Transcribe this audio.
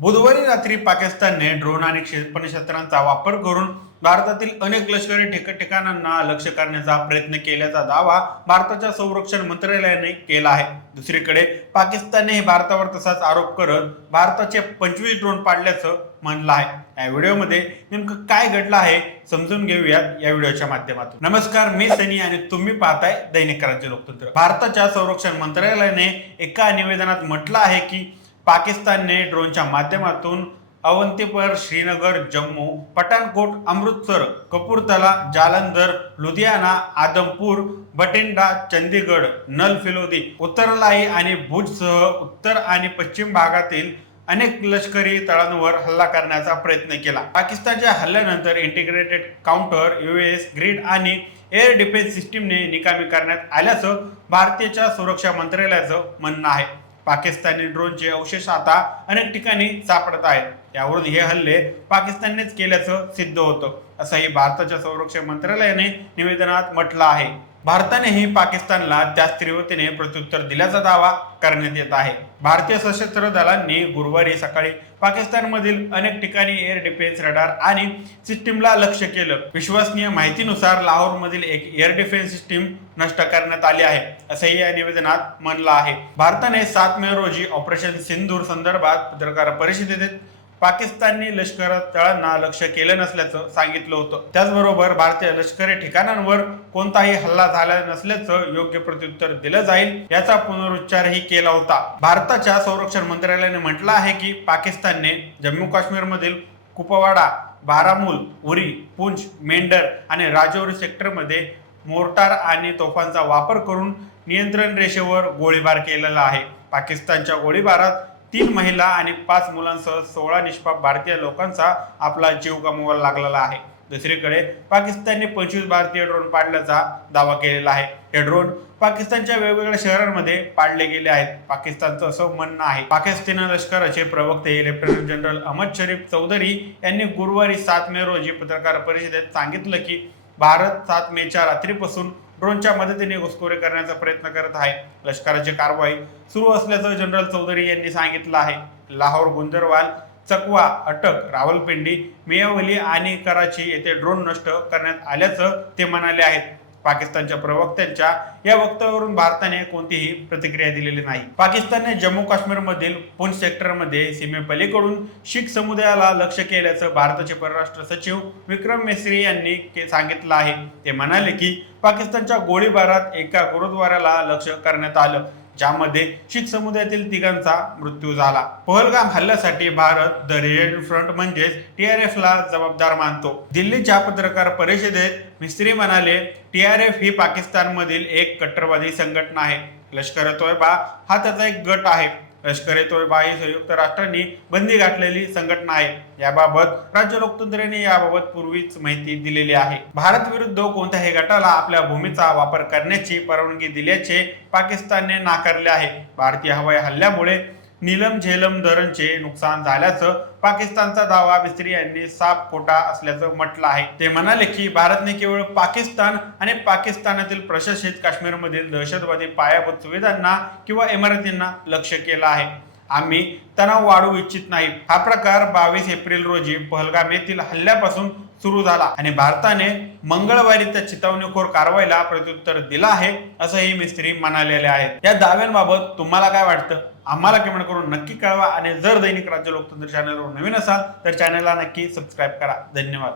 बुधवारी रात्री पाकिस्तानने ड्रोन आणि क्षेपणास्त्रांचा वापर करून भारतातील अनेक लष्करी ठिकाणांना लक्ष्य करण्याचा प्रयत्न केल्याचा दावा भारताच्या संरक्षण मंत्रालयाने केला आहे। दुसरीकडे पाकिस्तानने भारतावर तसाच आरोप करत भारताचे 25 ड्रोन पाडल्याचं म्हणलं आहे। या व्हिडिओमध्ये नेमकं काय घडलं आहे समजून घेऊयात या व्हिडिओच्या माध्यमातून। नमस्कार, मी सनी आणि तुम्ही पाहताय दैनिक राज्य लोकतंत्र। भारताच्या संरक्षण मंत्रालयाने एका निवेदनात म्हटलं आहे की पाकिस्तानने ड्रोनच्या माध्यमातून अवंतीपर, श्रीनगर, जम्मू, पठाणकोट, अमृतसर, कपूरथला, जालंधर, लुधियाना, आदमपूर, बठिंडा, चंदीगड, नल फिलोदी, उत्तरलाई आणि भुजसह उत्तर आणि पश्चिम भागातील अनेक लष्करी तळांवर हल्ला करण्याचा प्रयत्न केला। पाकिस्तानच्या हल्ल्यानंतर इंटिग्रेटेड काउंटर यूएस ग्रिड आणि एअर डिफेन्स सिस्टीमने निकामी करण्यात आल्याचं भारतीय सुरक्षा मंत्रालयाचं म्हणणं आहे। पाकिस्तानी ड्रोनचे अवशेष आता अनेक ठिकाणी सापडत आहेत। यावरून हे हल्ले पाकिस्ताननेच केल्याचं सिद्ध होतं, असंही भारताच्या संरक्षण मंत्रालयाने निवेदनात म्हटलं आहे। भारतानेही पाकिस्तानला त्याच तीव्रतेने प्रत्युत्तर दिल्याचा दावा करण्यात येत आहे। भारतीय सशस्त्र दलांनी गुरुवारी सकाळी पाकिस्तानमधील अनेक ठिकाणी एअर डिफेन्स रडार आणि सिस्टीमला लक्ष्य केलं। विश्वसनीय माहितीनुसार लाहोरमधील एक एअर डिफेन्स सिस्टीम नष्ट करण्यात आली आहे, असंही या निवेदनात म्हणलं आहे। भारताने 7 मे रोजी ऑपरेशन सिंदूर संदर्भात पत्रकार परिषदेत पाकिस्तानने लष्कर तळांना लक्ष्य केलं नसल्याचं सांगितलं होतं। त्याचबरोबर भारतीय लष्करी ठिकाणांवर कोणताही हल्ला झाला नसल्याचं योग्य प्रत्युत्तर दिलं जाईल याचा पुनरुच्चारही केला होता। भारताच्या संरक्षण मंत्रालयाने म्हटलं आहे की पाकिस्तानने जम्मू काश्मीरमधील कुपवाडा, बारामूल, उरी, पुंछ, मेंढर आणि राजौरी सेक्टरमध्ये मोर्टार आणि तोफांचा वापर करून नियंत्रण रेषेवर गोळीबार केलेला आहे। पाकिस्तानच्या गोळीबारात 3 महिला आणि 5 मुलांसह 16 निष्पाप भारतीय लोकांचा आपला जीव गमवावा लागलेला आहे। दुसरीकडे पाकिस्तानने 25 भारतीय ड्रोन पाडल्याचा दावा केलेला आहे। हे ड्रोन पाकिस्तानच्या वेगवेगळ्या शहरांमध्ये पाडले गेले आहेत। पाकिस्तानचं असं म्हणणं आहे। पाकिस्तानी लष्कराचे प्रवक्ते लेफ्टनंट जनरल अहमद शरीफ चौधरी यांनी गुरुवारी 7 मे रोजी पत्रकार परिषदेत सांगितलं की भारत 7 मेच्या रात्रीपासून ड्रोनच्या मदतीने घुसखोरी करण्याचा प्रयत्न करत आहे। लष्कराची कारवाई सुरू असल्याचं जनरल चौधरी यांनी सांगितलं आहे। लाहोर, गुंजरवाल, चकवा, अटक, रावलपिंडी, मियावली आणि कराची येथे ड्रोन नष्ट करण्यात आल्याचं ते म्हणाले आहेत। पाकिस्तानच्या प्रवक्त्यांच्या या वक्तव्यावरून भारताने कोणतीही प्रतिक्रिया दिलेली नाही। पाकिस्तानने जम्मू काश्मीरमधील पुंछ सेक्टरमध्ये सीमेपलीकडून शीख समुदायाला लक्ष्य केल्याचं भारताचे परराष्ट्र सचिव विक्रम मिस्री यांनी सांगितलं आहे। ते म्हणाले की पाकिस्तानच्या गोळीबारात एका गुरुद्वाराला लक्ष्य करण्यात आलं, ज्यामध्ये शीख समुदायातील 3घांचा मृत्यू झाला। पहलगाम हल्ल्यासाठी भारत द रेड फ्रंट म्हणजेच TRF ला जबाबदार मानतो। दिल्लीच्या पत्रकार परिषदेत मिस्त्री म्हणाले, TRF ही पाकिस्तानमधील एक कट्टरवादी संघटना आहे। लष्कर-ए-तोयबा हा त्याचा एक गट आहे। लष्कर-ए-तोयबा ही संयुक्त राष्ट्रांनी बंदी घातलेली संघटना आहे। याबाबत राज्य लोकतंत्राने याबाबत पूर्वीच माहिती दिलेली आहे। भारत विरुद्ध कोणत्याही गटाला आपल्या भूमीचा वापर करण्याची परवानगी दिल्याचे पाकिस्तानने नाकारले आहे। भारतीय हवाई हल्ल्यामुळे नीलम झेलम धरणचे नुकसान झाल्याचं पाकिस्तानचा दावा मिस्त्री यांनी साफ खोटा असल्याचं म्हटलं आहे। ते म्हणाले की भारतने केवळ पाकिस्तान आणि पाकिस्तानातील प्रशासित काश्मीरमधील दहशतवादी पायाभूत सुविधांना किंवा इमारतींना लक्ष्य केलं आहे। आम्ही तणाव वाढवू इच्छित नाही। हा प्रकार 22 एप्रिल रोजी पहलगाम येथील हल्ल्यापासून सुरू झाला आणि भारताने मंगळवारी त्या चिथावणीखोर कारवाईला प्रत्युत्तर दिलं आहे, असंही मिस्त्री म्हणालेले आहेत। या दाव्यांबाबत तुम्हाला काय वाटतं आम्हाला कमेंट करून नक्की कळवा आणि जर दैनिक राज्य लोकतंत्र चॅनलवर नवीन असाल तर चॅनलला नक्की सबस्क्राईब करा। धन्यवाद।